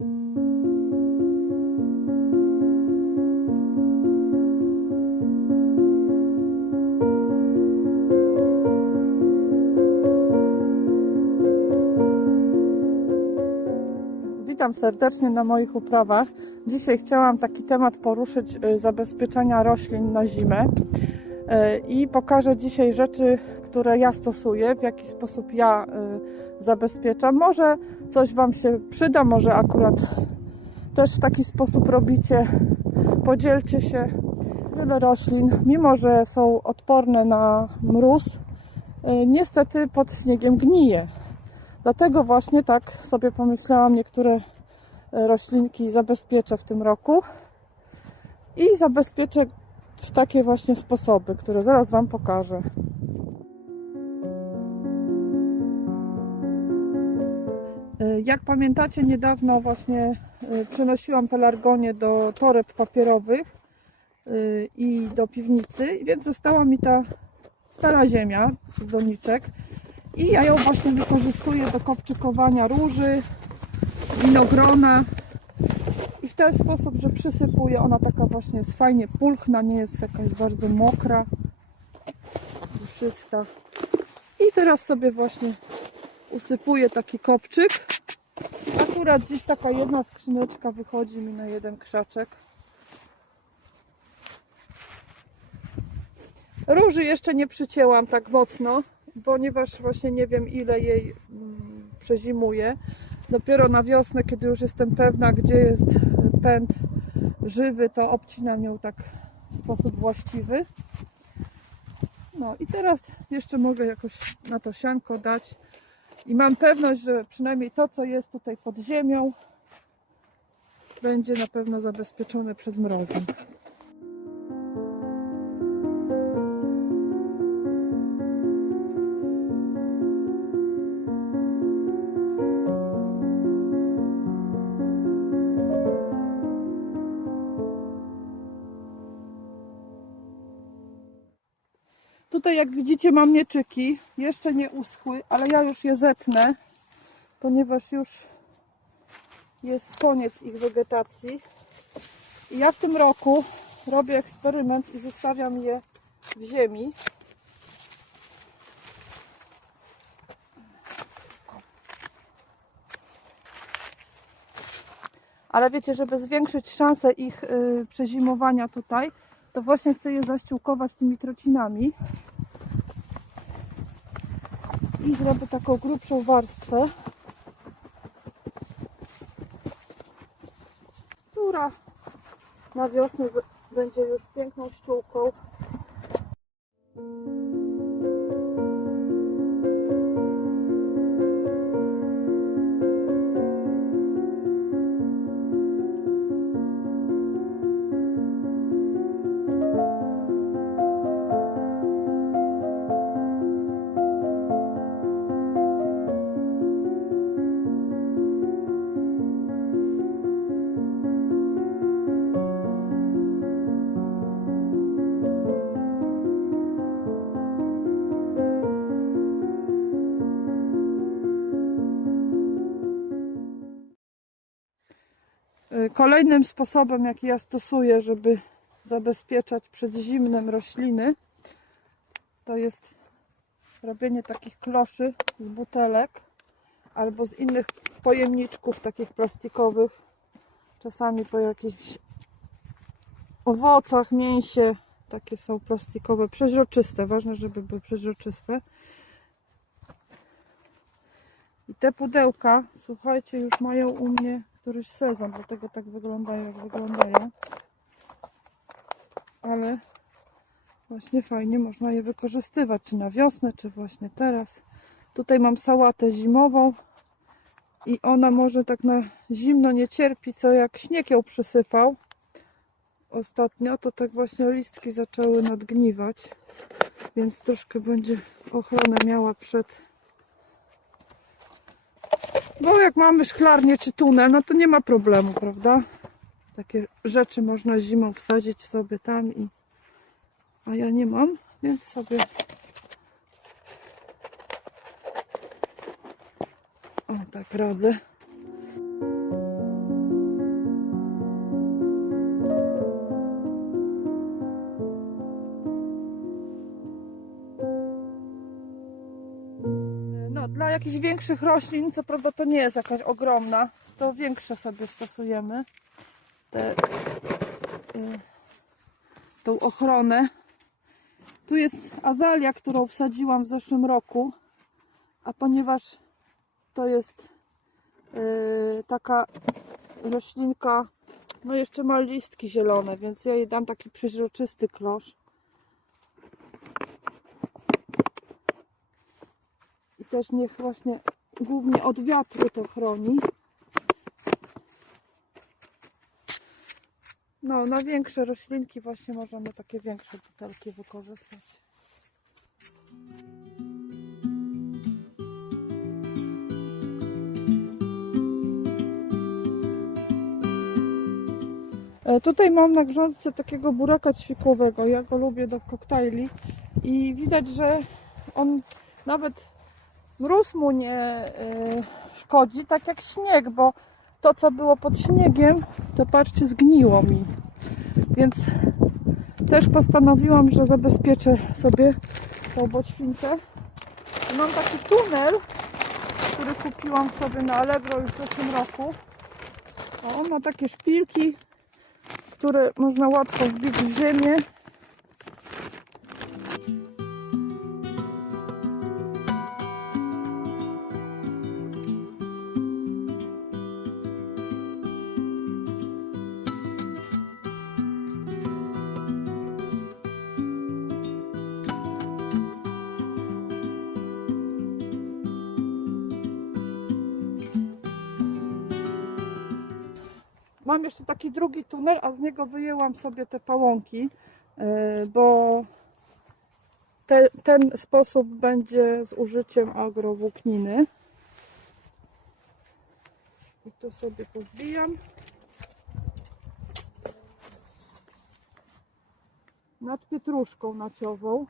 Witam serdecznie na moich uprawach. Dzisiaj chciałam taki temat poruszyć y, zabezpieczenia roślin na zimę i pokażę dzisiaj rzeczy, które ja stosuję, w jaki sposób ja y, zabezpieczam. Może coś Wam się przyda, może akurat też w taki sposób robicie. Podzielcie się. Wiele roślin, mimo że są odporne na mróz, y, niestety pod śniegiem gnije. Dlatego właśnie tak sobie pomyślałam, niektóre e, roślinki zabezpieczę w tym roku i zabezpieczę w takie właśnie sposoby, które zaraz Wam pokażę. E, Jak pamiętacie, niedawno właśnie e, przenosiłam pelargonię do toreb papierowych e, i do piwnicy, więc została mi ta stara ziemia z doniczek. I ja ją właśnie wykorzystuję do kopczykowania róży, winogrona. Ten sposób, że przysypuję, ona taka właśnie jest fajnie pulchna, nie jest jakaś bardzo mokra, puszysta. I teraz sobie właśnie usypuję taki kopczyk. Akurat gdzieś taka jedna skrzyneczka wychodzi mi na jeden krzaczek. Róży jeszcze nie przycięłam tak mocno, ponieważ właśnie nie wiem ile jej mm, przezimuje. Dopiero na wiosnę, kiedy już jestem pewna, gdzie jest pęd żywy, to obcinam ją tak w sposób właściwy. No i teraz jeszcze mogę jakoś na to sianko dać. I mam pewność, że przynajmniej to, co jest tutaj pod ziemią, będzie na pewno zabezpieczone przed mrozem. Tutaj jak widzicie mam mieczyki, jeszcze nie uschły, ale ja już je zetnę, ponieważ już jest koniec ich wegetacji. I ja w tym roku robię eksperyment i zostawiam je w ziemi. Ale wiecie, żeby zwiększyć szansę ich y, przezimowania tutaj, to właśnie chcę je zaściółkować tymi trocinami i zrobię taką grubszą warstwę, która na wiosnę będzie już piękną ściółką. Kolejnym sposobem, jaki ja stosuję, żeby zabezpieczać przed zimnem rośliny, to jest robienie takich kloszy z butelek albo z innych pojemniczków takich plastikowych. Czasami po jakichś owocach, mięsie, takie są plastikowe, przeźroczyste. Ważne, żeby były przeźroczyste. I te pudełka, słuchajcie, już mają u mnie któryś sezon, dlatego tak wyglądają, jak wyglądają. Ale właśnie fajnie można je wykorzystywać, czy na wiosnę, czy właśnie teraz. Tutaj mam sałatę zimową i ona może tak na zimno nie cierpi, co jak śnieg ją przysypał ostatnio, to tak właśnie listki zaczęły nadgniwać, więc troszkę będzie ochronę miała przed bo jak mamy szklarnię czy tunel, no to nie ma problemu, prawda? Takie rzeczy można zimą wsadzić sobie tam i a ja nie mam, więc sobie o tak radzę. Jakichś większych roślin, co prawda to nie jest jakaś ogromna, to większe sobie stosujemy. Te, y, tą ochronę. Tu jest azalia, którą wsadziłam w zeszłym roku, a ponieważ to jest y, taka roślinka, no jeszcze ma listki zielone, więc ja jej dam taki przeźroczysty klosz. Też niech właśnie głównie od wiatru to chroni. No, na większe roślinki właśnie możemy takie większe butelki wykorzystać. E, Tutaj mam na grządce takiego buraka ćwikłowego. Ja go lubię do koktajli i widać, że on nawet mróz mu nie e, szkodzi, tak jak śnieg, bo to co było pod śniegiem, to patrzcie, zgniło mi. Więc też postanowiłam, że zabezpieczę sobie tą boćwinkę. Mam taki tunel, który kupiłam sobie na Allegro już w zeszłym roku. On ma takie szpilki, które można łatwo wbić w ziemię. Mam jeszcze taki drugi tunel, a z niego wyjęłam sobie te pałąki, yy, bo te, ten sposób będzie z użyciem agrowłókniny. I tu sobie powbijam. Nad pietruszką naciową.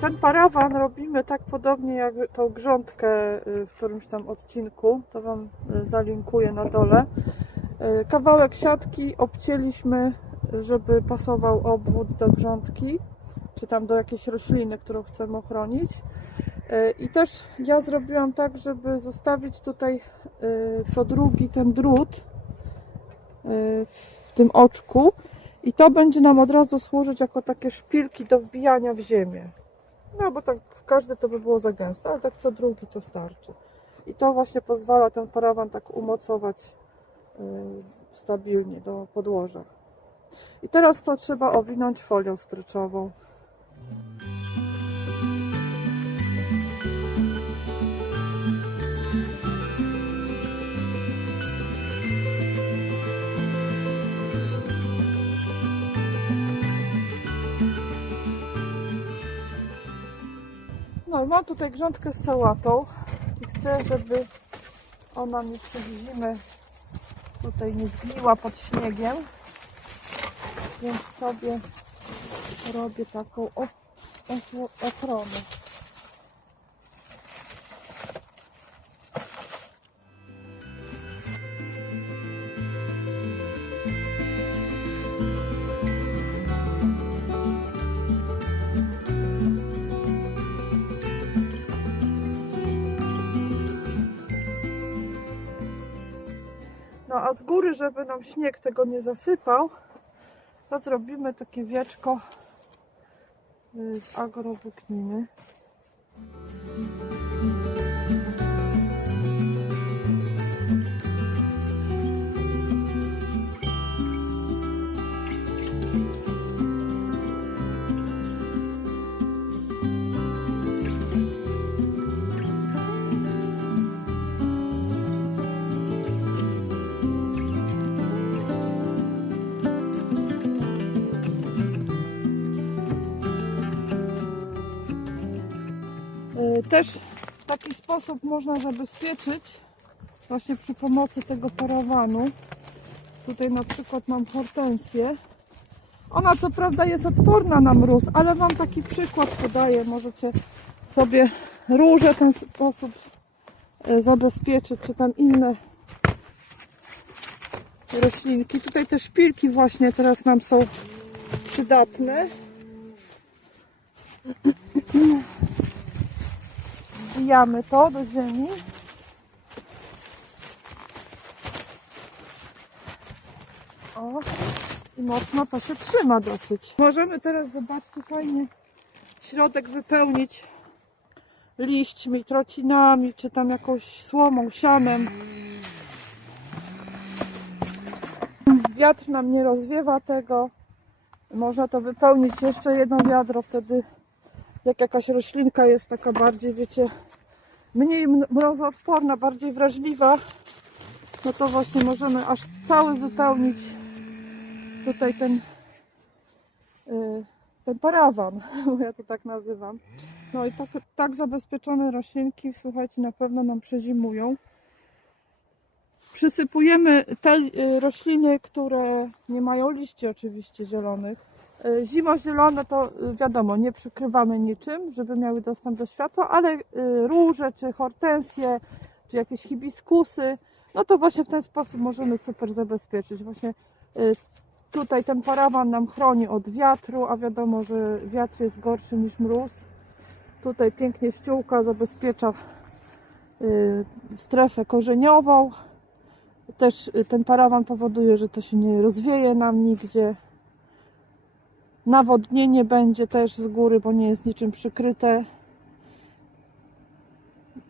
Ten parawan robimy tak podobnie jak tą grządkę y, w którymś tam odcinku. To Wam y, zalinkuję na dole. Y, Kawałek siatki obcięliśmy, żeby pasował obwód do grządki, czy tam do jakiejś rośliny, którą chcemy ochronić. I też ja zrobiłam tak, żeby zostawić tutaj co drugi ten drut w tym oczku. I to będzie nam od razu służyć jako takie szpilki do wbijania w ziemię. No bo tak każdy to by było za gęsto, ale tak co drugi to starczy. I to właśnie pozwala ten parawan tak umocować y, stabilnie do podłoża. I teraz to trzeba owinąć folią stryczową. No, mam tutaj grządkę z sałatą i chcę, żeby ona mi przez zimę tutaj nie zgniła pod śniegiem. Więc sobie robię taką ochronę. No a z góry, żeby nam śnieg tego nie zasypał, to zrobimy takie wieczko y, z agrowłókniny. Też w taki sposób można zabezpieczyć właśnie przy pomocy tego parawanu. Tutaj na przykład mam hortensję. Ona co prawda jest odporna na mróz, ale wam taki przykład podaję. Możecie sobie róże w ten sposób e, zabezpieczyć, czy tam inne roślinki. Tutaj te szpilki właśnie teraz nam są przydatne. Wbijamy to do ziemi. O, i mocno to się trzyma dosyć. Możemy teraz, zobaczcie, fajnie środek wypełnić liśćmi, trocinami, czy tam jakąś słomą, sianem. Wiatr nam nie rozwiewa tego. Można to wypełnić jeszcze jedno wiadro, wtedy jak jakaś roślinka jest taka bardziej, wiecie, mniej mrozoodporna, bardziej wrażliwa, no to właśnie możemy aż cały wypełnić tutaj ten, y, ten parawan, bo ja to tak nazywam. No i tak, tak zabezpieczone roślinki, słuchajcie, na pewno nam przezimują. Przysypujemy te y, rośliny, które nie mają liści oczywiście zielonych. Y, Zimozielone to y, wiadomo, nie przykrywamy niczym, żeby miały dostęp do światła, ale y, róże, czy hortensje, czy jakieś hibiskusy, no to właśnie w ten sposób możemy super zabezpieczyć. Właśnie tutaj ten parawan nam chroni od wiatru, a wiadomo, że wiatr jest gorszy niż mróz. Tutaj pięknie ściółka zabezpiecza strefę korzeniową. Też ten parawan powoduje, że to się nie rozwieje nam nigdzie. Nawodnienie będzie też z góry, bo nie jest niczym przykryte.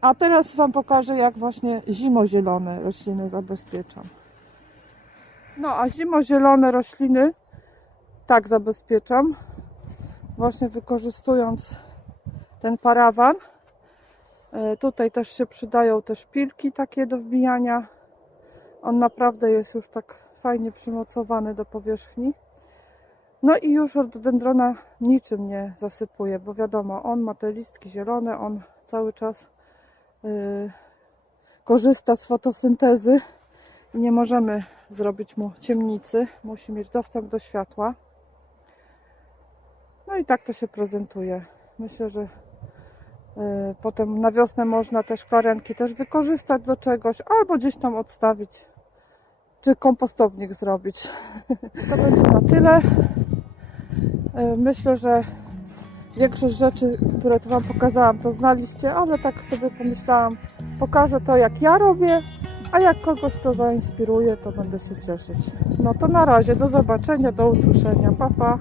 A teraz Wam pokażę, jak właśnie zimozielone rośliny zabezpieczam. No, a zimozielone rośliny tak zabezpieczam, właśnie wykorzystując ten parawan. E, Tutaj też się przydają te szpilki takie do wbijania. On naprawdę jest już tak fajnie przymocowany do powierzchni. No i już rhododendrona niczym nie zasypuje, bo wiadomo, on ma te listki zielone, on cały czas yy, korzysta z fotosyntezy i nie możemy zrobić mu ciemnicy. Musi mieć dostęp do światła. No i tak to się prezentuje. Myślę, że yy, potem na wiosnę można te szklarenki też wykorzystać do czegoś, albo gdzieś tam odstawić, czy kompostownik zrobić. To będzie na tyle. Yy, Myślę, że większość rzeczy, które tu Wam pokazałam, to znaliście, ale tak sobie pomyślałam, pokażę to jak ja robię, a jak kogoś to zainspiruje, to będę się cieszyć. No to na razie, do zobaczenia, do usłyszenia, pa pa!